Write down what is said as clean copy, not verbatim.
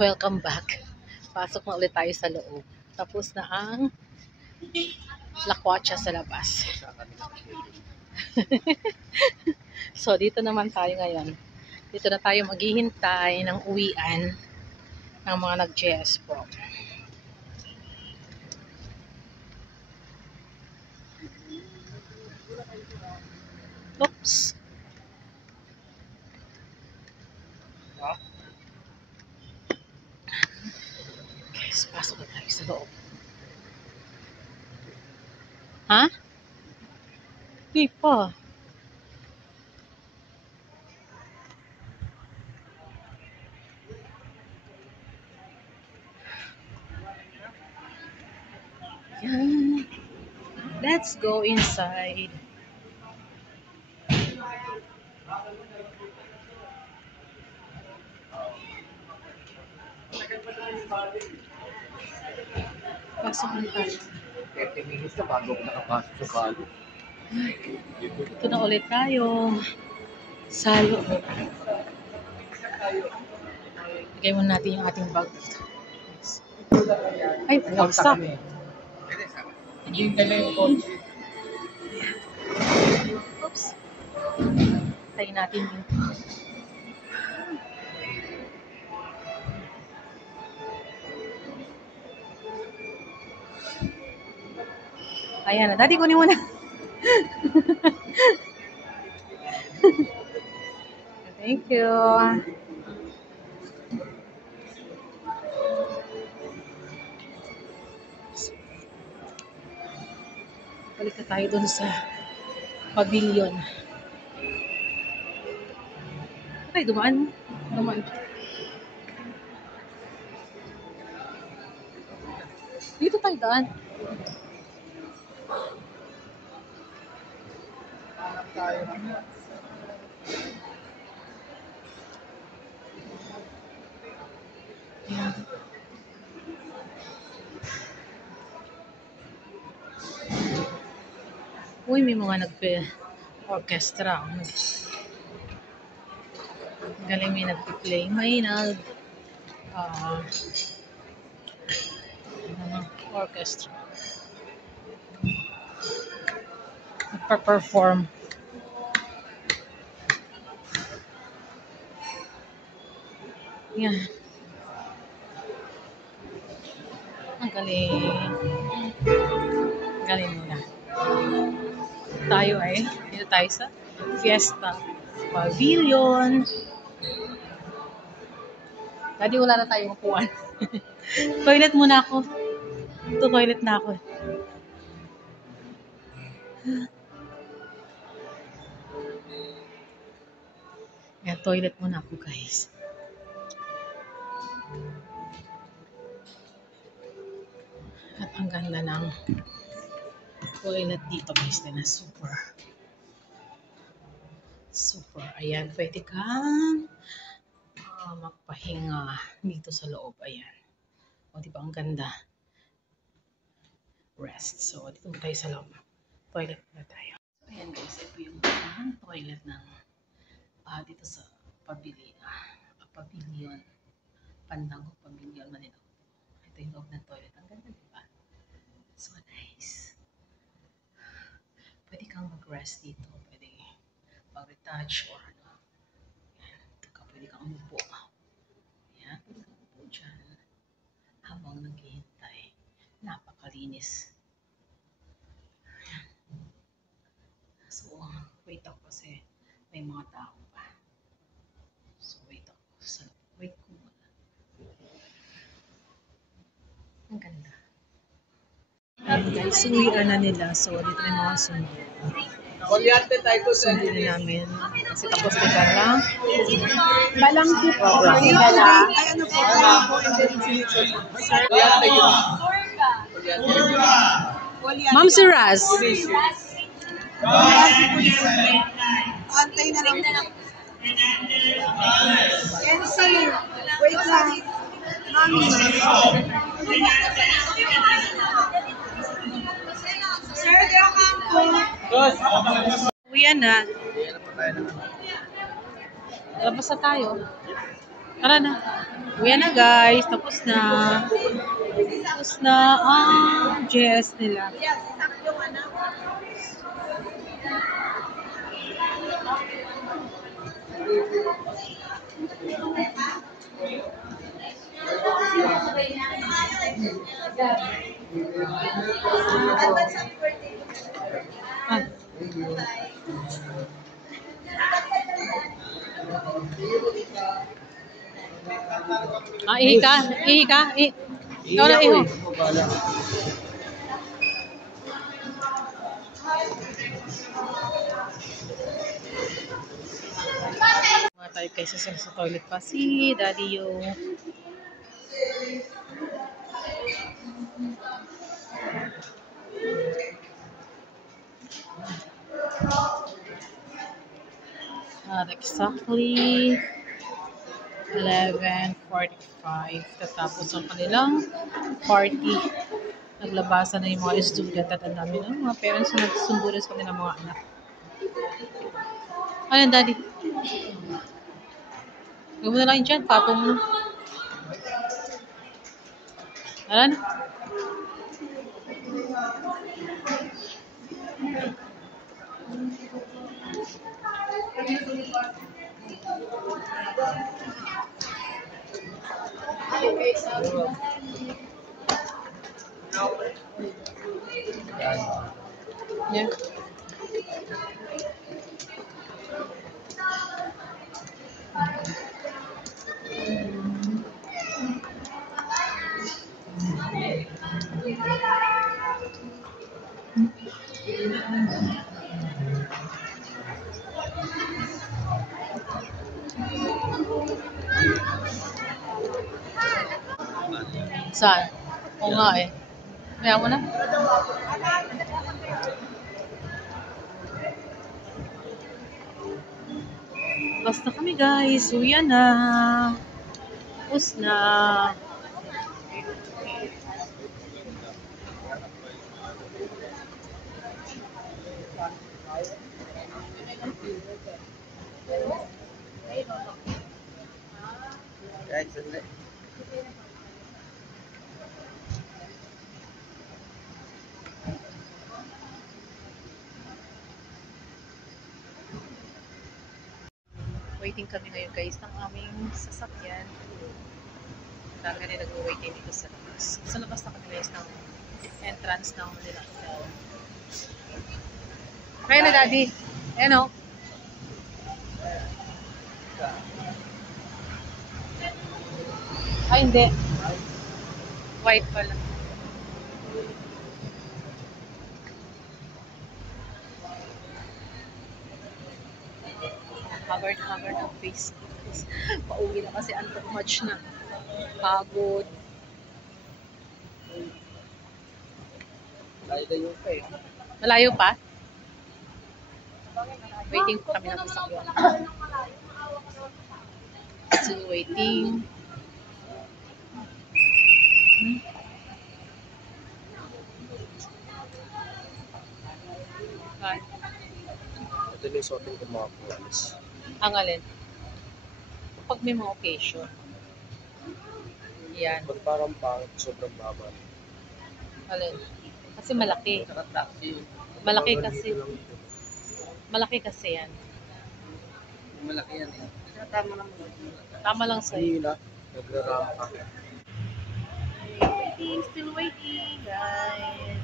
Welcome back. Pasok na ulit tayo sa loob. Tapos na ang lakwatsa sa labas. So, dito naman tayo ngayon. Dito na tayo maghihintay ng uwian ng mga nag-JS Pro. Oops! Guys, pasok na tayo sa loob. Ha? Di pa. Yan. Let's go inside. Pasok na tayo. 30 minutes na bago ako nakapasok sa balo. Ito na ulit tayo. Sa loob. Lagay muna natin yung ating bag dito. Ay, bumagsak. Hintay na yung kotse. Oops. Tayo natin dito. Ayan na. Daddy, kunin mo na. Thank you. Balik na tayo dun sa pavilion. Ay, dumaan. Dumaan. Dito tayo daan. Hanap tayo. Ayan. Uy, may mga nagpe-orchestra. Galing may nagpe-play. Maynald. Orchestra. Nagpa-perform. Yan. Ang galing. Galing nila. Tayo ay, dito tayo sa Fiesta Pavilion. Daddy, wala na tayong upuan. Toilet muna ako. Ito, toilet na ako. Yan, toilet muna ako, guys. At ang ganda ng toilet dito, guys, na super. Super. Ayan, pwede kang magpahinga dito sa loob. Ayan. O, di ba ang ganda? Rest. So, dito tayo sa loob. Toilet na tayo. Ayan, guys, ito yung toilet ng dito sa pavilion. Pandago Pavilion, Manila. Ito yung loob ng toilet. Ang ganda, di ba? So nice. Pwede kang mag-rest dito. Pwede mag-retouch or ano. Ayan. Pwede kang umupo. Ayan. Pwede kang umupo dyan. Habang naghihintay. Napakalinis. Ayan. So, wait ako kasi may mga tao pa. So, wait ako. Wait ko muna. Ang ganda. Guys, uwian na nila. So, dito yung mga sundo. Sundo na namin. Kasi tapos na ka lang. Balang po. Ano po? Ma'am si Raz. Antay na lang. NC, wait lang. Mami. Sir, welcome po. Uwian na. Labas na tayo. Tara na. Uwi na guys. Tapos na. Tapos na ang JS nila. Yes, sakto yung anak. Ah. Ihi ka? Ihi ka? Ikaw na iho. Mga tayo kayo sa toilet pa. Si Daddy yung at exactly 11:45 tatapos ang kanilang party. Naglabasan na yung mga student at ang dami ng mga parents na nagsusundo rin sa kanilang mga anak. Ano yan, Daddy? Gawin mo na lang dyan, patong mo. Alan? Yeah. Saan? Oo nga eh. Kaya mo na? Basta kami guys. Uwi na. Tapos na. Waiting kami ngayon guys ng aming sasakyan. Dami rin nag-waiting dito sa labas. Sa labas na kami guys ng entrance ng nila hotel. Kaya na Daddy. Ayan o. Ay hindi. White pala. Haggard ang face. Pauwi na kasi antok much na. Pagod. Malayo pa? Waiting pa kami ng sasakyan. Still waiting. Ito yung sorting ko mga plans. Ang alin? Pag may mga occasion. Yan. Pag parang pangit, sobrang baba. Alin? Kasi malaki. Malaki kasi. Malaki kasi yan. Malaki yan eh. Tama lang sa'yo. Hindi na. Nagra-ramp up. Waiting, still waiting, guys.